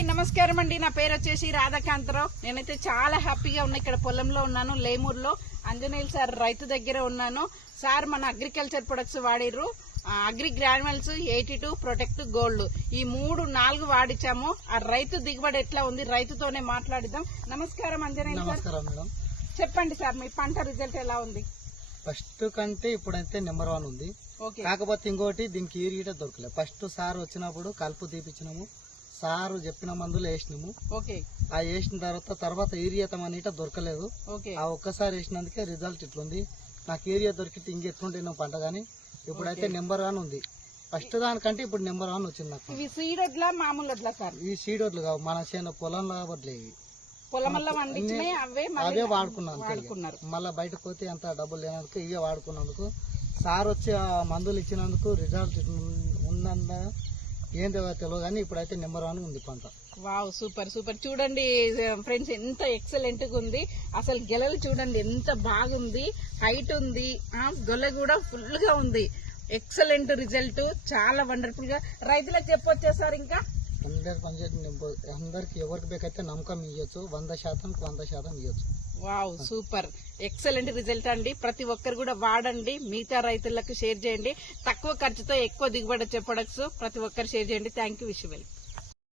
Hi నమస్కారం అండి. నా పేరు వచ్చేసి రాధాకాంతరావు. నేనైతే చాలా హ్యాపీగా ఉన్నా. ఇక్కడ పొలంలో ఉన్నాను, లేమూరులో. ఆంజనేయులు సార్ రైతు దగ్గర ఉన్నాను. సార్ మన అగ్రికల్చర్ ప్రొడక్ట్స్ వాడిర్రు. అగ్రి గ్రాన్యువల్స్ 82 ప్రొటెక్ట్ గోల్డ్ ఈ 3-4 వాడిచాము. ఆ రైతు దిగుబడి ఎట్లా ఉంది రైతుతోనే మాట్లాడిద్దాం. నమస్కారం ఆంజనేయులు సార్. నమస్కారం మేడం. చెప్పండి సార్, మీ పంట రిజల్ట్ ఎలా ఉంది? ఫస్ట్ కంటే ఇప్పుడైతే నెంబర్ 1 ఉంది. కాకపోతే ఇంకోటి దీనికి యూరియా దొరకలేదు. ఫస్ట్ సార్ వచ్చినప్పుడు కలుపు తీపిచ్చినాము, సారు చెప్పిన మందులు వేసినాము. ఆ వేసిన తర్వాత యూరియా దొరకలేదు. ఆ ఒక్కసారి వేసినందుకే రిజల్ట్ ఇట్లుంది. నాకు యూరియా దొరికితే ఇంకెట్లుంటే పంట గానీ ఇప్పుడైతే నెంబర్ 1 ఉంది. ఫస్ట్ దానికంటే ఇప్పుడు నెంబర్ 1 వచ్చింది నాకు. ఇవి సీడ్ వడ్లా మామూలు వడ్లా సార్? ఈ సీడ్ వడ్లు కావు, మన చేను పొలంలో వడ్లే. అవే వాడుకున్నాను. మళ్ళీ బయటకు పోతే అంత డబ్బులు లేనందుకు ఇవే వాడుకున్నందుకు, సార్ వచ్చి ఆ మందులు ఇచ్చినందుకు రిజల్ట్ ఉందన్న ఏంటో తెలియదు కానీ ఇప్పుడైతే నెంబర్ 1 ఉంది పంట. Wow, super super. చూడండి ఫ్రెండ్స్, ఎంత ఎక్సలెంట్ గా ఉంది. అసలు గెలలు చూడండి ఎంత బాగుంది, హైట్ ఉంది, గొల్ల కూడా ఫుల్ గా ఉంది. ఎక్సలెంట్ రిజల్ట్, చాలా వండర్ఫుల్ గా. రైతులకు చెప్పొచ్చా సార్? ఇంకా అందరికి ఎవరికి బేకైతే నమ్మకం ఇవ్వచ్చు, 100% ఇవ్వచ్చు. వావ్, సూపర్ ఎక్సలెంట్ రిజల్ట్ అండి. ప్రతి ఒక్కరు కూడా వాడండి, మిగతా రైతులకు షేర్ చేయండి. తక్కువ ఖర్చుతో ఎక్కువ దిగుబడి వచ్చే ప్రొడక్ట్స్ ప్రతి ఒక్కరు షేర్ చేయండి. Thank you. Wish you well.